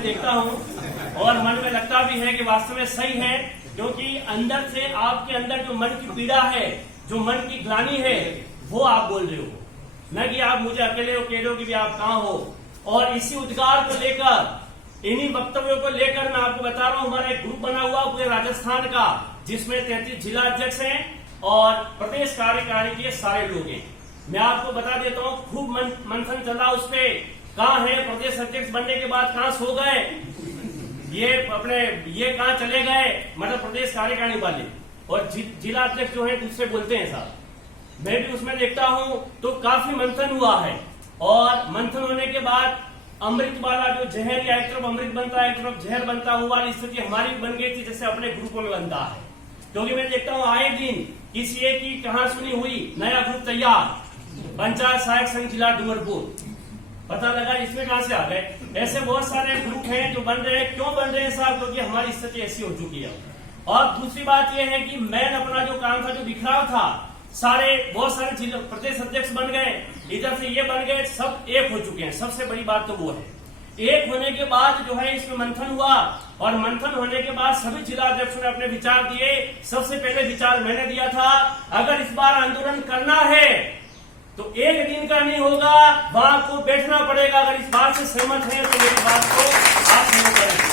देखता हूँ और मन में लगता भी है कि वास्तव में सही है, क्योंकि अंदर से आपके अंदर जो मन की पीड़ा है, जो मन की ग्लानि है, वो आप बोल रहे हो, न कि आप मुझे अकेले हो कह रहे हो कि भी आप कहाँ हो। और इसी उद्गार को लेकर, इन्हीं वक्तव्यों को लेकर मैं आपको बता रहा हूँ, हमारा एक ग्रुप बना हुआ पूरे राजस्थान का, जिसमें 33 जिला अध्यक्ष हैं और प्रदेश कार्यकारिणी के सारे लोग हैं। मैं आपको बता देता हूँ, खूब मंथन चल रहा उस पे, कहाँ है प्रदेश अध्यक्ष बनने के बाद, कहाँ सो गए ये कहाँ चले गए, मतलब प्रदेश कार्यकारिणी वाले, और जिला अध्यक्ष जो है दूसरे बोलते हैं साहब। मैं भी उसमें देखता हूँ तो काफी मंथन हुआ है, और मंथन होने के बाद अमृत वाला जो जहर, या एक तरफ अमृत बनता है एक तरफ जहर बनता हुआ स्थिति हमारी बन गई थी, जैसे अपने ग्रुपों में बनता है। क्योंकि मैं देखता हूँ आए दिन किसी एक की कहा सुनी हुई नया ग्रुप तैयार, पंचायत सहायक संघ जिला डूंगरपुर, पता लगा इसमें कहां से आ गए। ऐसे बहुत सारे ग्रुप हैं जो बन रहे हैं। क्यों बन रहे हैं साहब? क्योंकि हमारी स्थिति ऐसी हो चुकी है। और दूसरी बात यह है कि मैंने अपना जो काम था, जो बिखराव था, बहुत सारे जिला प्रदेश अध्यक्ष बन गए, इधर से ये बन गए, सब एक हो चुके हैं। सबसे बड़ी बात तो वो है, एक होने के बाद जो है इसमें मंथन हुआ, और मंथन होने के बाद सभी जिला अध्यक्षों ने अपने विचार दिए। सबसे पहले विचार मैंने दिया था, अगर इस बार आंदोलन करना है तो एक दिन का नहीं होगा, वहां को बैठना पड़ेगा। अगर इस बात से सहमत हैं तो मेरी बात को आप नहीं करें।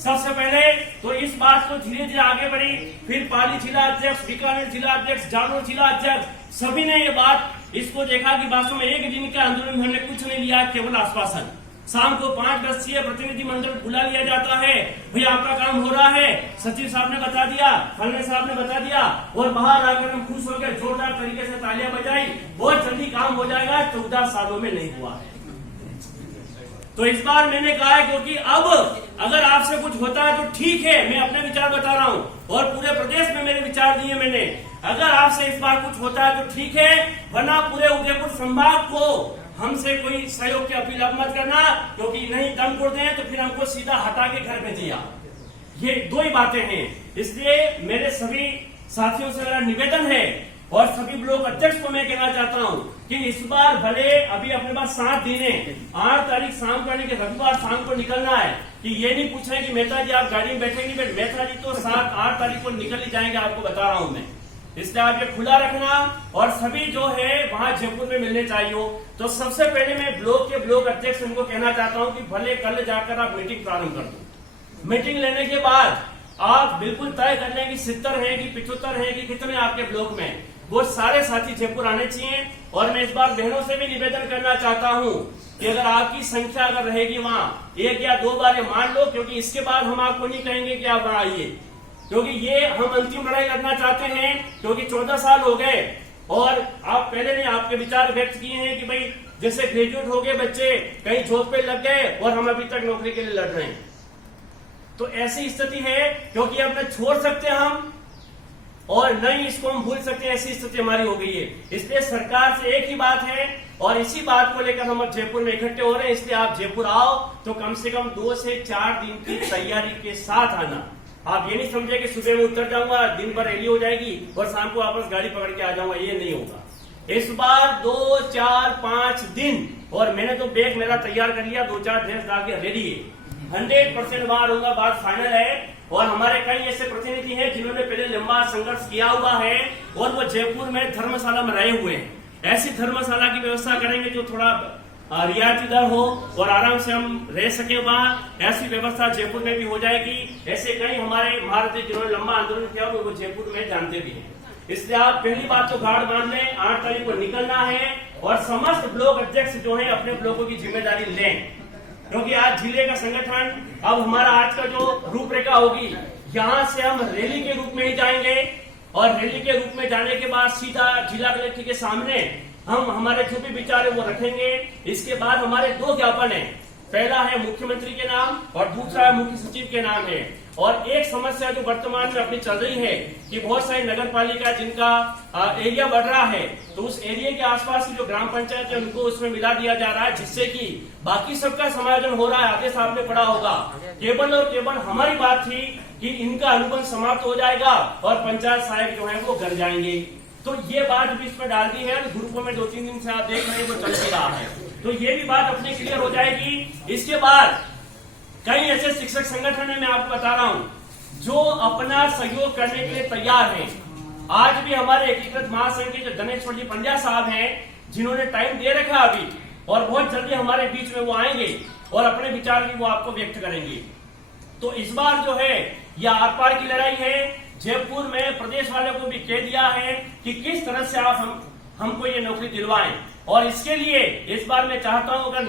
सबसे पहले तो इस बात को धीरे धीरे आगे बढ़ी, फिर पाली जिला अध्यक्ष, बीकानेर जिला अध्यक्ष, जालौर जिला अध्यक्ष, सभी ने ये बात इसको देखा कि वास्तव में एक दिन का आंदोलन हमने कुछ नहीं लिया, केवल आश्वासन। शाम को 5 बजे प्रतिनिधि मंडल बुला लिया जाता है, भैया आपका काम हो रहा है, सचिव साहब ने बता दिया, फलने साहब ने बता दिया, और बाहर आकर हम खुश होकर जोरदार तरीके से तालियां बजाई, बहुत जल्दी काम हो जाएगा। 14 सालों में नहीं हुआ है। तो इस बार मैंने कहा है, क्योंकि अब अगर आपसे कुछ होता है तो ठीक है, मैं अपने विचार बता रहा हूँ, और पूरे प्रदेश में मेरे विचार दिए मैंने। अगर आपसे इस बार कुछ होता है तो ठीक है, वरना पूरे उदयपुर संभाग को हमसे कोई सहयोग की अपील अब मत करना, क्योंकि नहीं दम तोड़ दें तो फिर हमको सीधा हटा के घर भेजिए। ये दो ही बातें हैं। इसलिए मेरे सभी साथियों से मेरा निवेदन है, और सभी ब्लॉक अध्यक्ष को मैं कहना चाहता हूं कि इस बार भले अभी अपने पास 7 दिन है, 8 तारीख शाम को, कि रविवार शाम को निकलना है, कि ये नहीं पूछे कि मेहता जी आप गाड़ी में बैठेंगे, मेहता जी तो 7-8 तारीख को निकल ही जाएंगे, आपको बता रहा हूं मैं। इसलिए आप ये खुला रखना, और सभी जो है वहां जयपुर में मिलने चाहिए। तो सबसे पहले मैं ब्लॉक के ब्लॉक अध्यक्ष उनको कहना चाहता हूं कि भले कल जाकर आप मीटिंग प्रारंभ कर दो। मीटिंग लेने के बाद आप बिल्कुल तय कर लें कि 70 है कि 75 है कि कितने आपके ब्लॉक में, वो सारे साथी जयपुर आने चाहिए। और मैं इस बार बहनों से भी निवेदन करना चाहता हूँ कि अगर आपकी संख्या अगर रहेगी वहां 1 या 2 बार मान लो, क्योंकि इसके बाद हम आपको नहीं कहेंगे कि आप वहां आइए, क्योंकि ये हम अंतिम लड़ाई लड़ना चाहते हैं। क्योंकि 14 साल हो गए, और आप पहले ने आपके विचार व्यक्त किए हैं कि भाई जैसे ग्रेजुएट हो गए बच्चे, कहीं जॉब पे लग गए, और हम अभी तक नौकरी के लिए लड़ रहे हैं। तो ऐसी स्थिति है, क्योंकि अब न छोड़ सकते हम और न ही इसको हम भूल सकते हैं, ऐसी स्थिति हमारी हो गई है। इसलिए सरकार से एक ही बात है, और इसी बात को लेकर हम जयपुर में इकट्ठे हो रहे हैं। इसलिए आप जयपुर आओ तो कम से कम 2 से 4 दिन की तैयारी के साथ आना। आप ये नहीं समझे कि सुबह में उतर जाऊंगा, दिन भर रैली हो जाएगी और शाम को वापस गाड़ी पकड़ के आ जाऊंगा, ये नहीं होगा। इस बार 2, 4, 5 दिन, और मैंने तो बैग मेरा तैयार कर लिया, 2-4 ड्रेस डाल के रेडी है, 100% वहां रहूंगा, बात फाइनल है। और हमारे कई ऐसे प्रतिनिधि हैं जिन्होंने पहले लंबा संघर्ष किया हुआ है, और वो जयपुर में धर्मशाला में रहे हुए हैं। ऐसी धर्मशाला की व्यवस्था करेंगे जो थोड़ा रियायती दर हो और आराम से हम रह सके वहां, ऐसी व्यवस्था जयपुर में भी हो जाएगी। ऐसे कई हमारे महारथी जिन्होंने लंबा आंदोलन किया वो जयपुर में जानते भी हैं। इसलिए आप पहली बात तो गार्ड बांध लें, 8 तारीख को निकलना है, और समस्त ब्लॉक अध्यक्ष जो है अपने ब्लॉकों की जिम्मेदारी लें, क्योंकि आज जिले का संगठन, अब हमारा आज का जो रूपरेखा होगी, यहाँ से हम रैली के रूप में ही जाएंगे, और रैली के रूप में जाने के बाद सीधा जिला कलेक्टर के सामने हम हमारे जो भी विचार है वो रखेंगे। इसके बाद हमारे 2 ज्ञापन है, पहला है मुख्यमंत्री के नाम और दूसरा है मुख्य सचिव के नाम है। और एक समस्या जो वर्तमान में अपनी चल रही है कि बहुत सारी नगर पालिका जिनका एरिया बढ़ रहा है, तो उस एरिया के आसपास की जो ग्राम पंचायत है उनको उसमें मिला दिया जा रहा है, जिससे कि बाकी सबका समायोजन हो रहा है। आदेश आपने पढ़ा होगा, केवल और केवल हमारी बात थी कि इनका अनुबंध समाप्त हो जाएगा और पंचायत सहायक जो है वो घर जाएंगे। तो ये बात भी इसमें डाल दी है, ग्रुपों में 2-3 दिन से आप देख रहे हैं वो चल ही रहा है, तो ये भी बात अपनी क्लियर हो जाएगी। इसके बाद कई ऐसे शिक्षक संगठन है, मैं आपको बता रहा हूं, जो अपना सहयोग करने के लिए तैयार हैं। आज भी हमारे एकीकृत महासंघ के जो गणेश्वर जी पंड्या साहब हैं, जिन्होंने टाइम दे रखा अभी, और बहुत जल्दी हमारे बीच में वो आएंगे और अपने विचार भी वो आपको व्यक्त करेंगे। तो इस बार जो है यह आर पार की लड़ाई है। जयपुर में प्रदेश वालों को भी कह दिया है कि किस तरह से आप हमको ये नौकरी दिलवाएं, और इसके लिए इस बार मैं चाहता हूं अगर